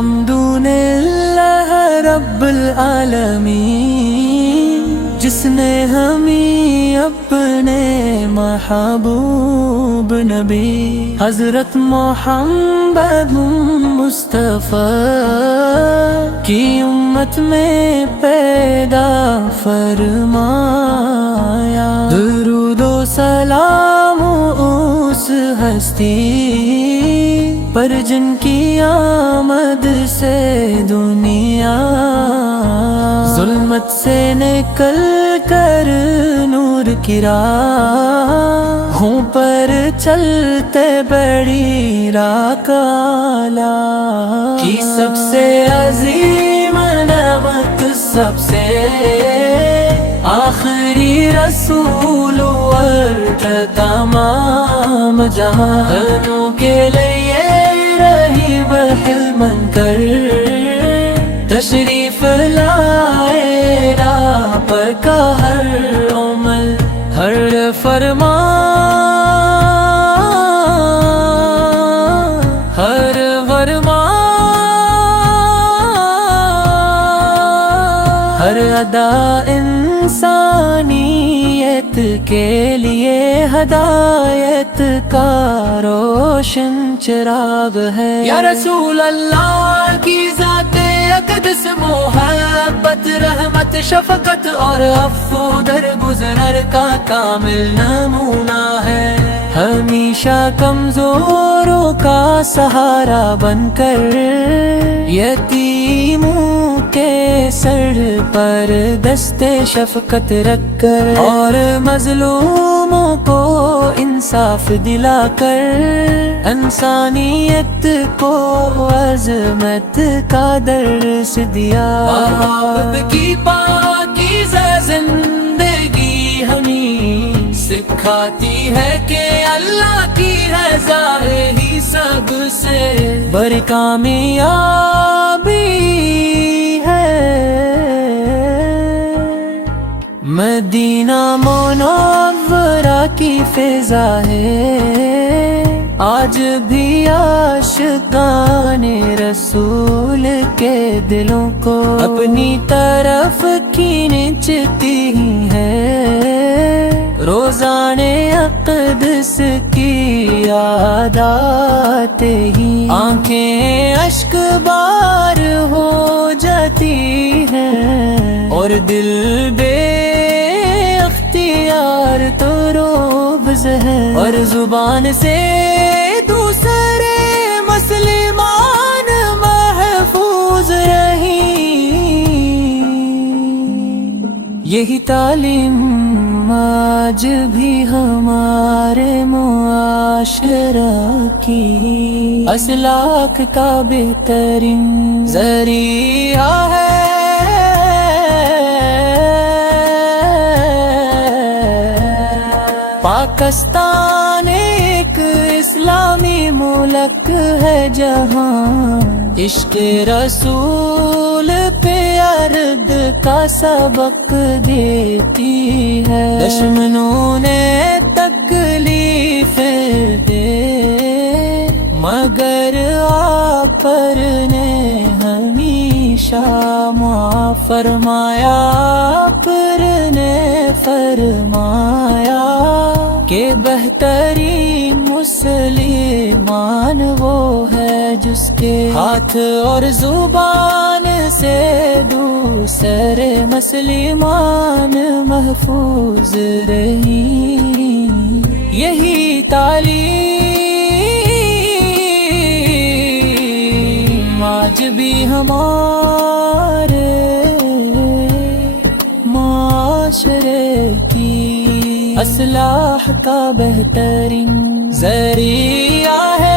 الحمدللہ رب العالمین، جس نے ہمیں اپنے محبوب نبی حضرت محمد مصطفیٰ کی امت میں پیدا فرمایا۔ درود و سلام اس ہستی پر جن کی آمد سے دنیا ظلمت سے نکل کر نور کی راہوں پر چلتے بڑی راہ کالا کی سب سے عظیم نعمت، سب سے آخری رسول ورد تمام جہانوں کے لیے رہی بحل من کر تشریف لائے راہ پر کا ہر عمل، ہر فرمان، ہر فرمان، ہر ادا انسانیت کے لیے ہدایت کا روشن چراغ ہے۔ یا رسول اللہ کی ذات اقدس محبت، رحمت، شفقت اور عفو درگزر کا کامل نمونہ ہے۔ ہمیشہ کمزوروں کا سہارا بن کر یتیموں کے سر پر دست شفقت رکھ کر اور مظلوموں کو انصاف دلا کر انسانیت کو عظمت کا درس دیا۔ آپ کی پاکیزہ زندگی ہمیں سکھاتی ہے کہ اللہ کی رضا ہی سب سے بڑی کامیابی ہے۔ مدینہ منورہ کی فضا ہے آج بھی عاشقان رسول کے دلوں کو اپنی طرف کھینچتی ہے۔ روزانے اقدس کی یاد آتے ہی آنکھیں اشک بار ہو جاتی ہیں اور دل بے اختیار تو روبز ہے، اور زبان سے دوسرے مسلمان محفوظ رہیں۔ یہی تعلیم آج بھی ہمارے معاشرہ کی اصلاح کا بہترین ذریعہ ہے۔ پاکستان ایک اسلامی ملک ہے جہاں عشق رسول پہ ارد کا سبق دیتی ہے۔ دشمنوں نے تکلیفیں دے مگر آپ نے ہمیشہ معاف فرمایا۔ آپ نے فرمایا کہ بہترین مسلمان وہ ہے جس کے ہاتھ اور زبان سے دوسرے مسلمان محفوظ رہیں۔ یہی تعلیم آج بھی ہمارے معاشرے کی اصلاح کا بہترین ذریعہ ہے۔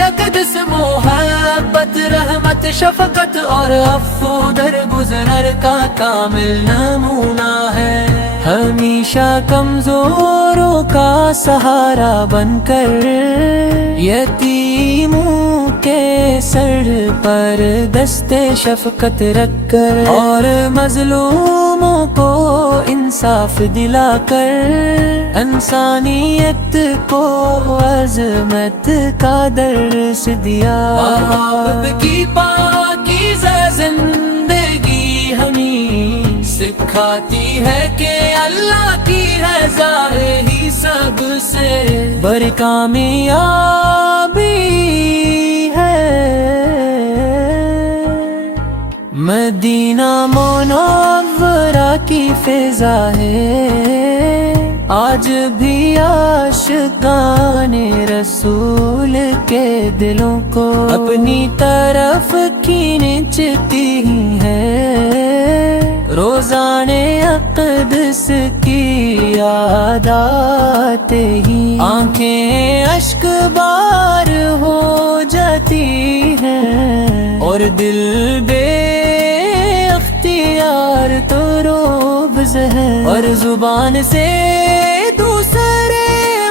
اقدس محبت، رحمت شفقت اور عفو درگزر کا کامل نمونہ ہے۔ ہمیشہ کمزوروں کا سہارا بن کر، یتیموں کے سر پر دست شفقت رکھ کر، اور مظلوموں کو انصاف دلا کر، انسانیت کو عظمت کا درس دیا۔ آپ کی پاکیزہ زندگی ہمیں سکھاتی ہے کہ اللہ کی رضا ہی سب سے بڑی کامیابی ہے۔ مدینہ منورہ کی فضا ہے آج بھی عاشقان رسول کے دلوں کو اپنی طرف کھینچتی ہے۔ روزانے اقدس کی یاد آتے ہی آنکھیں اشک بار ہو جاتی ہیں، اور دل بے اختیار تو روبز ہے، اور زبان سے دوسرے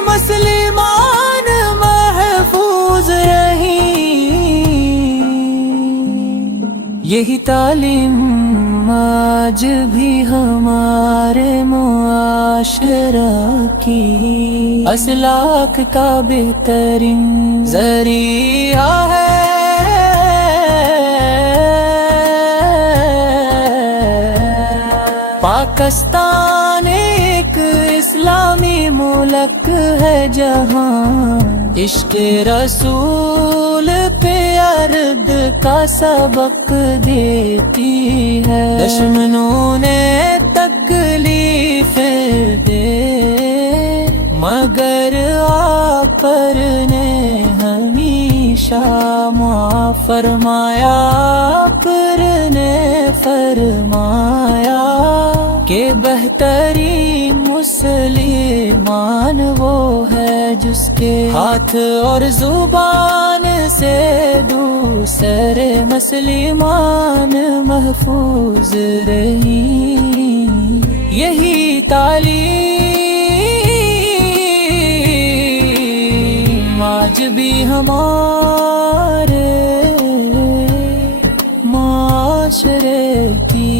مسلمان محفوظ رہیں۔ یہی تعلیم آج بھی ہمارے معاشرہ کی اصلاح کا بہترین ذریعہ ہے۔ پاکستان ایک اسلامی ملک ہے جہاں عشق رسول پہ ارد کا سبق دیتی ہے۔ دشمنوں نے تکلیفیں دے مگر آپ نے ہمیشہ معاف فرمایا۔ آپ نے فرمایا کہ بہترین مسلمان وہ ہے جس کے ہاتھ اور زبان سے دوسرے مسلمان محفوظ رہیں۔ یہی تعلیم آج بھی ہمارے معاشرے کی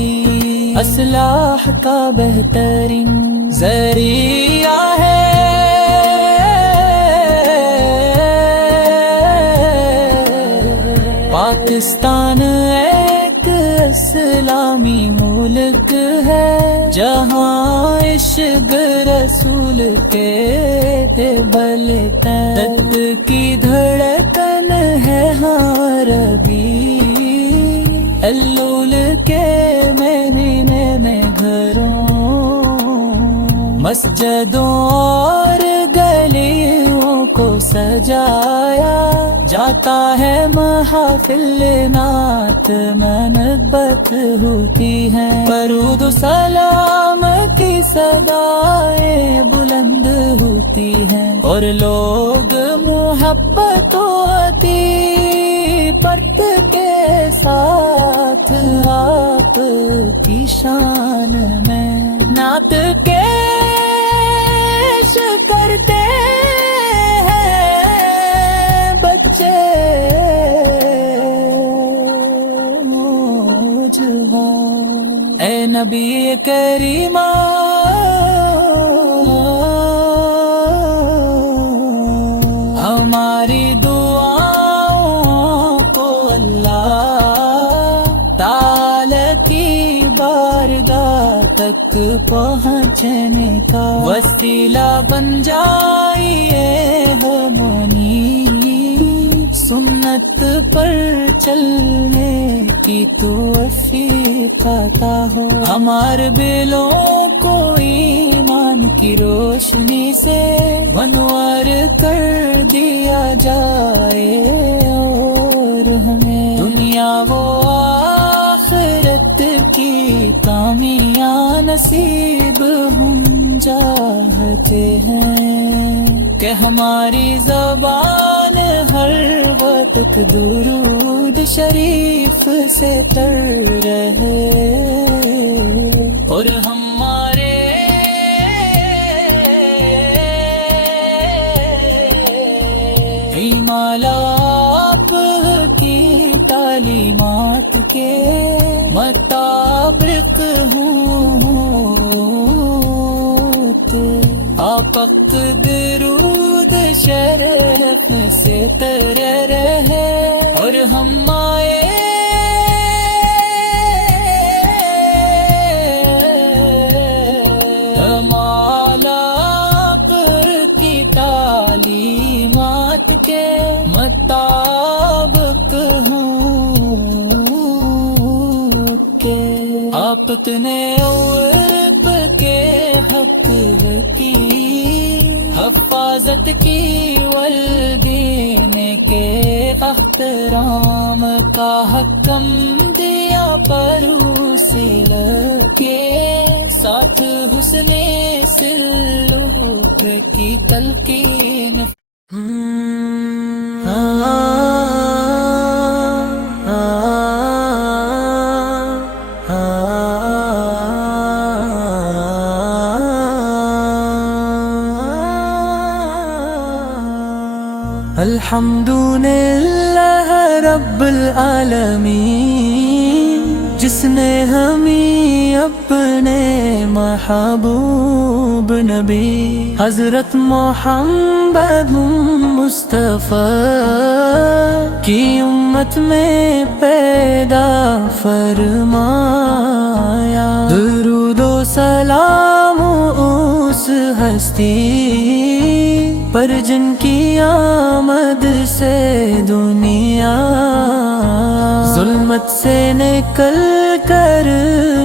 اصلاح کا بہترین ذریعہ ہے۔ پاکستان ایک اسلامی ملک ہے جہاں عشق رسول کے بلند کی دھڑکن ہے عربی۔ اللول کے مہینے میں گھروں مسجدوں اور گلیوں کو سجایا جاتا ہے، محافل نعت منبت ہوتی ہیں، درود و سلام کی صدائیں بلند ہوتی ہیں، اور لوگ محبت و عطیفت کے ساتھ آپ کی شان میں نعت پیش کرتے ہیں بچے نوجوان۔ اے نبی کریم ہماری دعاؤں کو اللہ تعالی کی بارگاہ تک پہنچنے کا وسیلہ بن جائیے ہماری سنت پر چلنے کی توفیق عطا ہو، ہمارے دلوں کو ایمان کی روشنی سے منور کر دیا جائے، اور ہمیں دنیا و آخرت کی کامیاں نصیب ہم چاہتے ہیں کہ ہماری زبان ہر عابد درود شریف سے تر رہے، اور ہمارے اعمال آپ کی تعلیمات کے مطابق ہوں، آپ وقت درود شریف سے تر رہے، اور ہم آئے آپ کی تعلیمات کے مطابق ہوں کہ آپ اتنے عرب کے حق کی حفاظت کی، والدین کے احترام کا حکم دیا، پروسیل کے ساتھ حسن سلوک کی تلقین۔ الحمدللہ رب العالمین، جس نے ہمیں اپنے محبوب نبی حضرت محمد مصطفیٰ کی امت میں پیدا فرمایا۔ درود و سلام اس ہستی پر جن کی آمد سے دنیا ظلمت سے نکل کر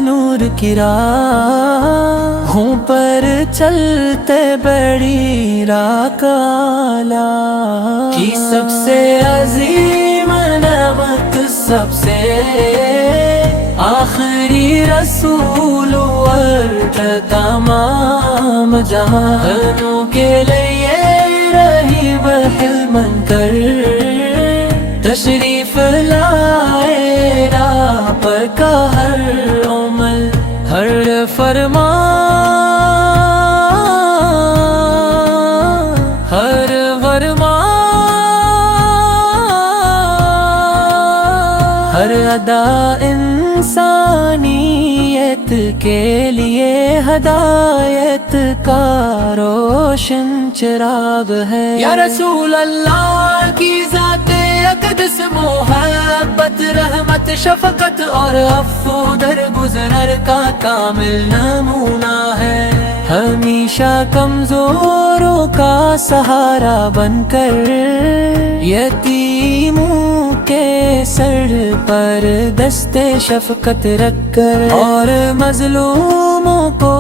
نور کی راہوں پر چلتے بڑی راہ کالا کی، سب سے عظیم نعمت، سب سے آخری رسول اور تمام جہانوں کے لیے رہی بحل من کر تشریف لائے، راہ پر کا ہر عمل، ہر فرمان، ہر فرمان، ہر ادا انسانیت کے لیے ہدایت کا روشن چراغ ہے۔ یا رسول اللہ کی ذات اقدس محبت، رحمت، شفقت اور عفو درگزر کا کامل نمونہ ہے۔ ہمیشہ کمزوروں کا سہارا بن کر، یتیموں کے سر پر دست شفقت رکھ کر، اور مظلوموں کو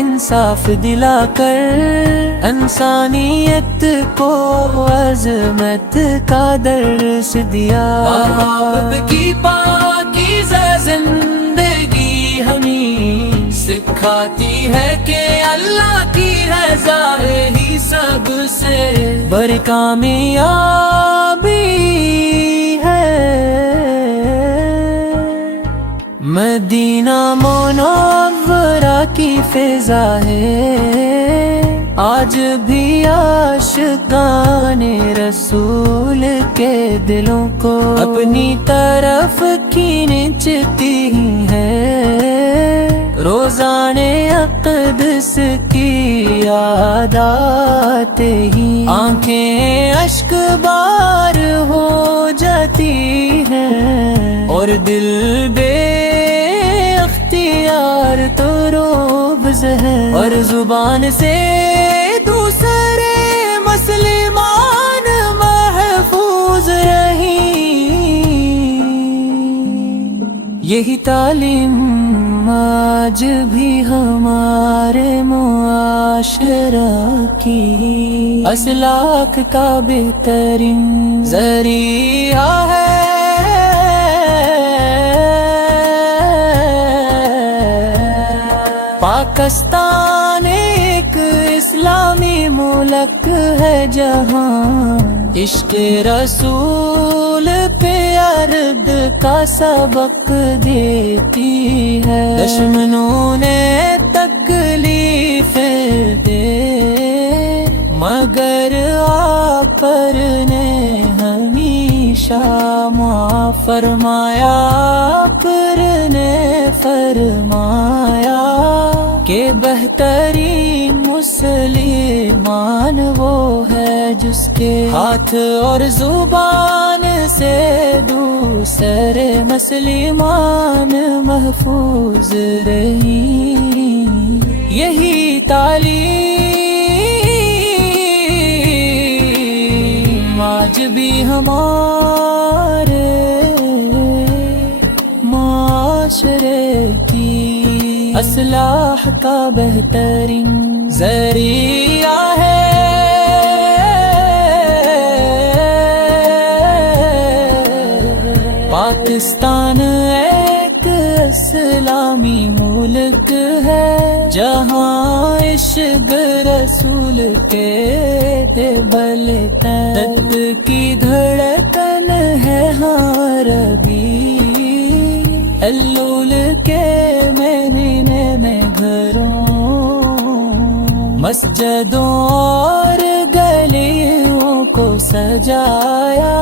انصاف دلا کر، انسانیت کو عظمت کا درس دیا۔ آپ کی پاکیزہ زندگی ہمیں سکھاتی ہے کہ اللہ کی رضا ہی سب سے بڑی کامیابی ہے۔ مدینہ منورہ کی فضا ہے آج بھی عاشقان رسول کے دلوں کو اپنی طرف کھینچتی ہے، روزانے اقدس کی یاد آتے ہی آنکھیں اشک بار ہو جاتی ہیں، اور دل بے اختیار تو روبز ہے، اور زبان سے دوسرے مسلمان محفوظ رہیں۔ یہی تعلیم آج بھی ہمارے معاشرہ کی اصلاح کا بہترین ذریعہ ہے۔ پاکستان ایک اسلامی ملک ہے جہاں عشق رسول پہ عرض کا سبق دیتی ہے، دشمنوں نے تکلیفیں دے مگر آپ پر نے ہمیشہ معاف فرمایا، پر نے فرمایا کہ بہترین مسلمان وہ ہے جس کے ہاتھ اور زبان سے دوسرے مسلمان محفوظ رہی۔ یہی تعلیم آج بھی ہمارے معاشرے کی اصلاح کا بہترین ذریعہ ہے۔ پاکستان ایک اسلامی ملک ہے جہاں عشق رسول کے بلتے دل کی دھڑکن ہے ہاں ربی، اللول کے مہینے میں گھروں مسجدوں اور گلیوں کو سجایا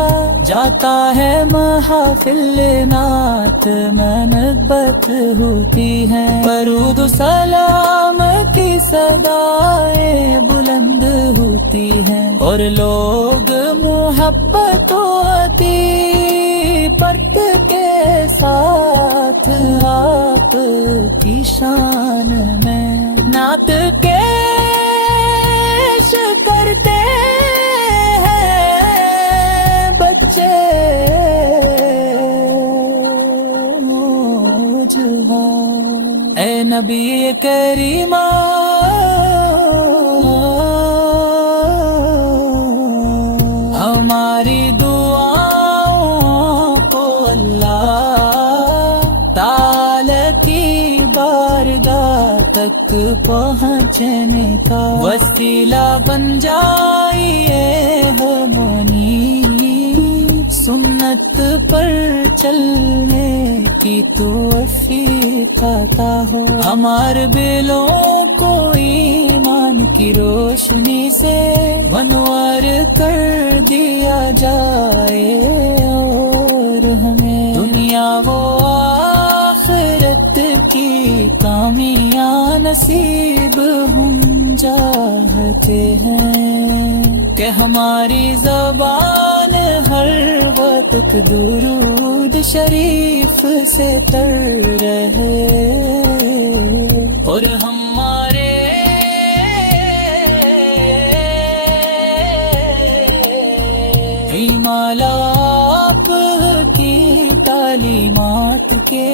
جاتا ہے، محافل نعت منبت ہوتی ہے، درود و سلام کی صدائیں بلند ہوتی ہیں، اور لوگ محبت و عطی پرت کے ساتھ آپ کی شان میں نعت پیش کرتے ہیں بچے نوجوان۔ اے نبی کریم ہماری دعاؤں کو اللہ تعالی کی بارگاہ تک پہنچنے کا وسیلہ بن جائیے ہماری، سنت پر چلنے کی توفیق عطا ہو، ہمارے دلوں کو ایمان کی روشنی سے انوار کر دیا جائے، اور ہمیں دنیا و آخرت کی کامیاں نصیب ہم چاہتے ہیں کہ ہماری زبان ہر وقت درود شریف سے تر رہے، اور ہمارے اعمال آپ کی تعلیمات کے